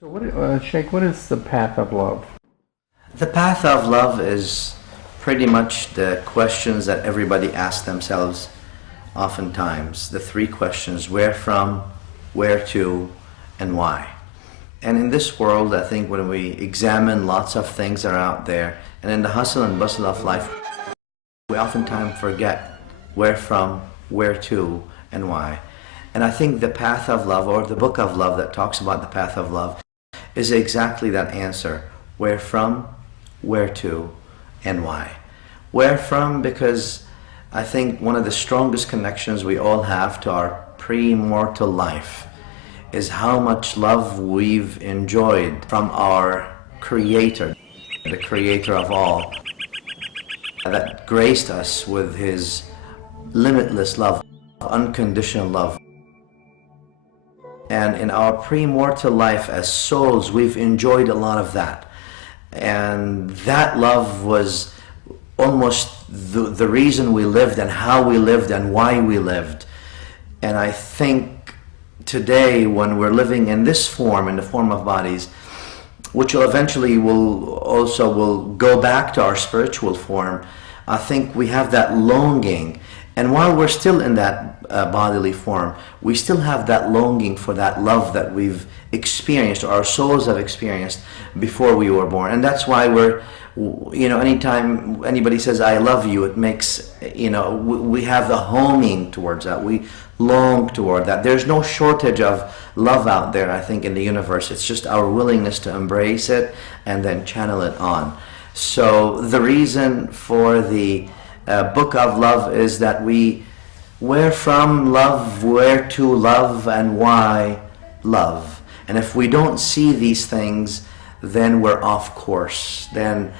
So Shaykh, what is the path of love? The path of love is pretty much the questions that everybody asks themselves oftentimes. The three questions: where from, where to, and why. And in this world, I think when we examine lots of things that are out there, and in the hustle and bustle of life, we oftentimes forget where from, where to, and why. And I think the path of love, or the book of love that talks about the path of love, is exactly that answer: where from, where to, and why. Where from, because I think one of the strongest connections we all have to our pre-mortal life is how much love we've enjoyed from our Creator, the Creator of all, that graced us with His limitless love, unconditional love. And in our pre-mortal life as souls, we've enjoyed a lot of that. And that love was almost the reason we lived and how we lived and why we lived. And I think today, when we're living in this form, in the form of bodies, which will eventually will go back to our spiritual form, I think we have that longing. And while we're still in that bodily form, we still have that longing for that love that we've experienced, or our souls have experienced before we were born. And that's why anytime anybody says, "I love you," it makes, we have the homing towards that. We long toward that. There's no shortage of love out there, I think, in the universe. It's just our willingness to embrace it and then channel it on. So the reason for the book of love is that where from love, where to love, and why love. And if we don't see these things, then we're off course. Then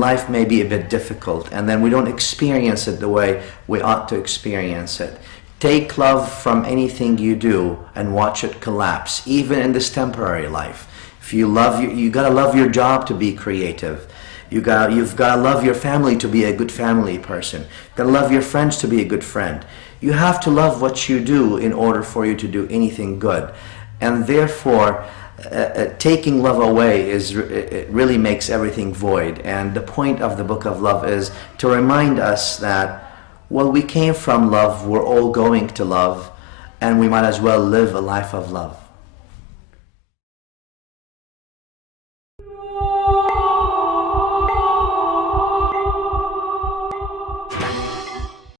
life may be a bit difficult, and then we don't experience it the way we ought to experience it. Take love from anything you do and watch it collapse, even in this temporary life. If you love, you gotta love your job to be creative. You've got to love your family to be a good family person. You've got to love your friends to be a good friend. You have to love what you do in order for you to do anything good. And therefore, taking love away it really makes everything void. And the point of the book of love is to remind us that, well, we came from love, we're all going to love, and we might as well live a life of love.